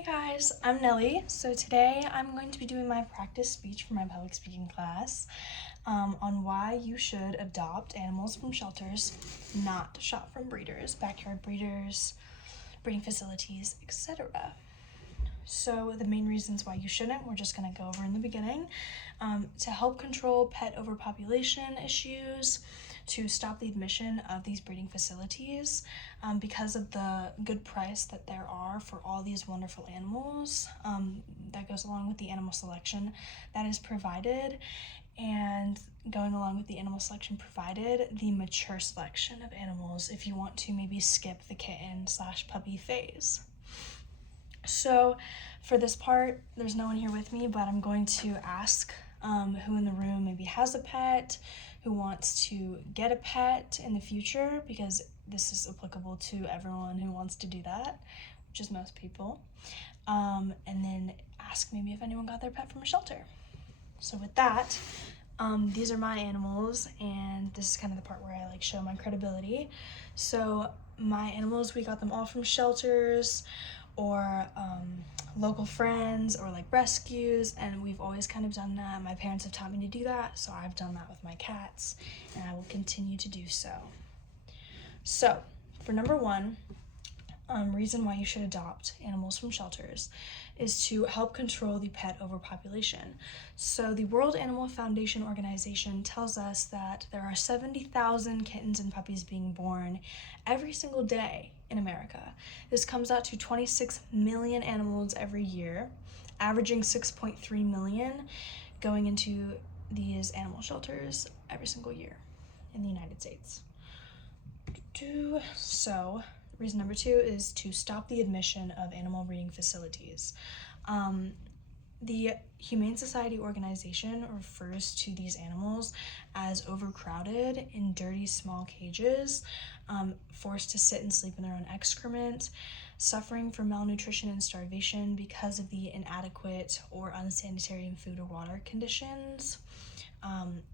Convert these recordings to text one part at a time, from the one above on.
Hey guys, I'm Nellie. So today I'm going to be doing my practice speech for my public speaking class on why you should adopt animals from shelters, not shop from breeders, backyard breeders, breeding facilities, etc. So the main reasons why you shouldn't, we're just going to go over in the beginning. To help control pet overpopulation issues, to stop the admission of these breeding facilities because of the good price that there are for all these wonderful animals that goes along with the animal selection that is provided, and going along with the animal selection provided, the mature selection of animals if you want to maybe skip the kitten/puppy phase. So for this part, there's no one here with me, but I'm going to ask who in the room maybe has a pet, who wants to get a pet in the future, because this is applicable to everyone who wants to do that, which is most people. And then ask maybe if anyone got their pet from a shelter. So with that, these are my animals, and this is kind of the part where I show my credibility. So my animals, we got them all from shelters or local friends or rescues, and we've always kind of done that. My parents have taught me to do that, so I've done that with my cats, and I will continue to do so. So for number one, reason why you should adopt animals from shelters is to help control the pet overpopulation. So the World Animal Foundation organization tells us that there are 70,000 kittens and puppies being born every single day in America. This comes out to 26 million animals every year, averaging 6.3 million going into these animal shelters every single year in the United States. So reason number two is to stop the admission of animal breeding facilities. The Humane Society organization refers to these animals as overcrowded in dirty small cages, forced to sit and sleep in their own excrement, suffering from malnutrition and starvation because of the inadequate or unsanitary food or water conditions.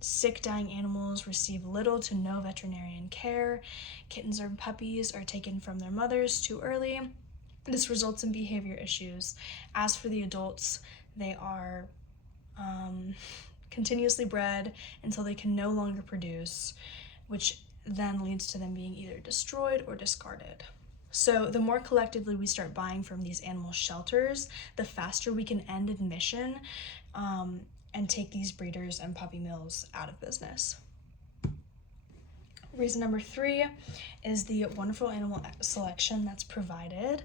Sick, dying animals receive little to no veterinarian care. Kittens or puppies are taken from their mothers too early. This results in behavior issues. As for the adults, they are continuously bred until they can no longer produce, which then leads to them being either destroyed or discarded. So the more collectively we start buying from these animal shelters, the faster we can end admission and take these breeders and puppy mills out of business. Reason number three is the wonderful animal selection that's provided.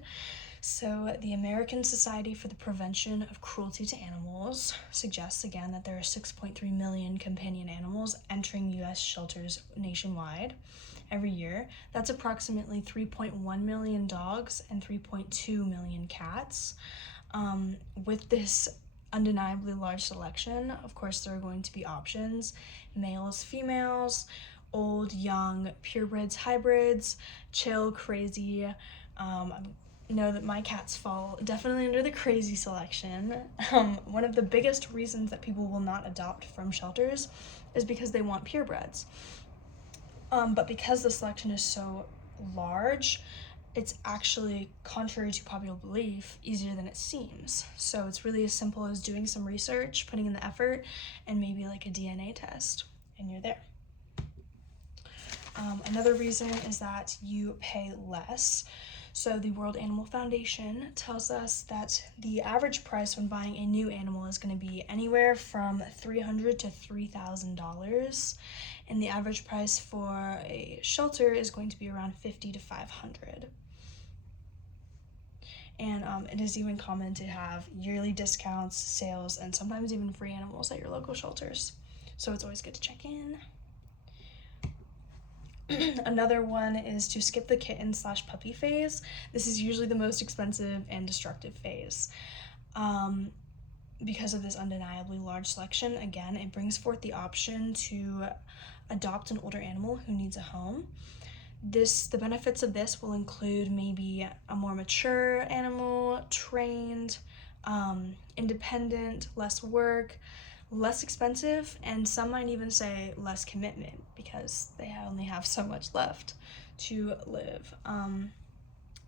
So the American Society for the Prevention of Cruelty to Animals suggests again that there are 6.3 million companion animals entering U.S. shelters nationwide every year. That's approximately 3.1 million dogs and 3.2 million cats. With this undeniably large selection, of course, there are going to be options: males, females, old, young, purebreds, hybrids, chill, crazy. I know that my cats fall definitely under the crazy selection. One of the biggest reasons that people will not adopt from shelters is because they want purebreds. But because the selection is so large, it's actually, contrary to popular belief, easier than it seems. So it's really as simple as doing some research, putting in the effort, and maybe a DNA test, and you're there. Another reason is that you pay less. So the World Animal Foundation tells us that the average price when buying a new animal is going to be anywhere from $300 to $3,000, and the average price for a shelter is going to be around $50 to $500. And it is even common to have yearly discounts, sales, and sometimes even free animals at your local shelters. So it's always good to check in. Another one is to skip the kitten/puppy phase. This is usually the most expensive and destructive phase. Because of this undeniably large selection, again, it brings forth the option to adopt an older animal who needs a home. The benefits of this will include maybe a more mature animal, trained, independent, less work, less expensive, and some might even say less commitment because they only have so much left to live.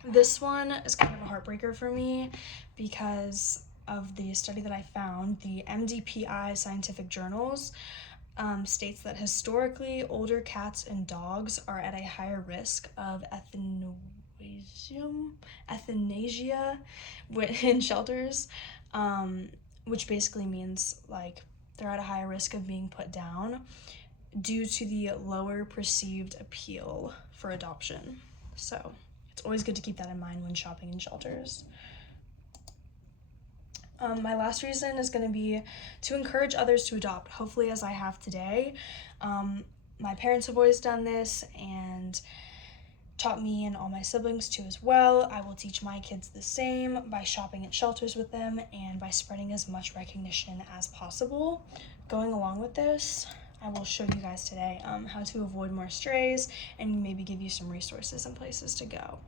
This one is kind of a heartbreaker for me because of the study that I found. The MDPI Scientific Journals states that historically older cats and dogs are at a higher risk of euthanasia in shelters, which basically means like they're at a higher risk of being put down due to the lower perceived appeal for adoption. So it's always good to keep that in mind when shopping in shelters. My last reason is going to be to encourage others to adopt, hopefully as I have today. My parents have always done this and taught me and all my siblings to as well. I will teach my kids the same by shopping at shelters with them and by spreading as much recognition as possible. Going along with this, I will show you guys today how to avoid more strays and maybe give you some resources and places to go.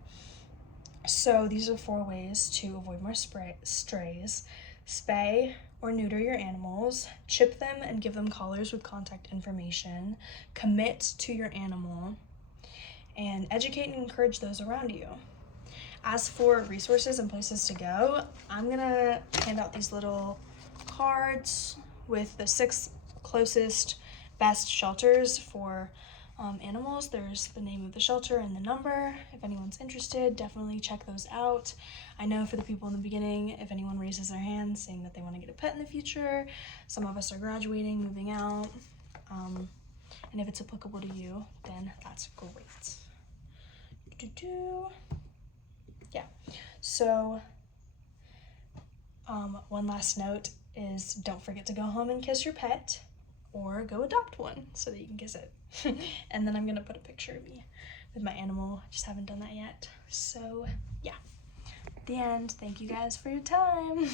So these are 4 ways to avoid more strays. Spay or neuter your animals, chip them and give them collars with contact information, commit to your animal, and educate and encourage those around you. As for resources and places to go, I'm gonna hand out these little cards with the 6 closest best shelters for animals. There's the name of the shelter and the number. If anyone's interested, definitely check those out. I know for the people in the beginning, if anyone raises their hand saying that they want to get a pet in the future, some of us are graduating, moving out, and if it's applicable to you, then that's great. Yeah, so one last note is don't forget to go home and kiss your pet or go adopt one so that you can kiss it. And then I'm gonna put a picture of me with my animal. I just haven't done that yet. So yeah, the end. Thank you guys for your time.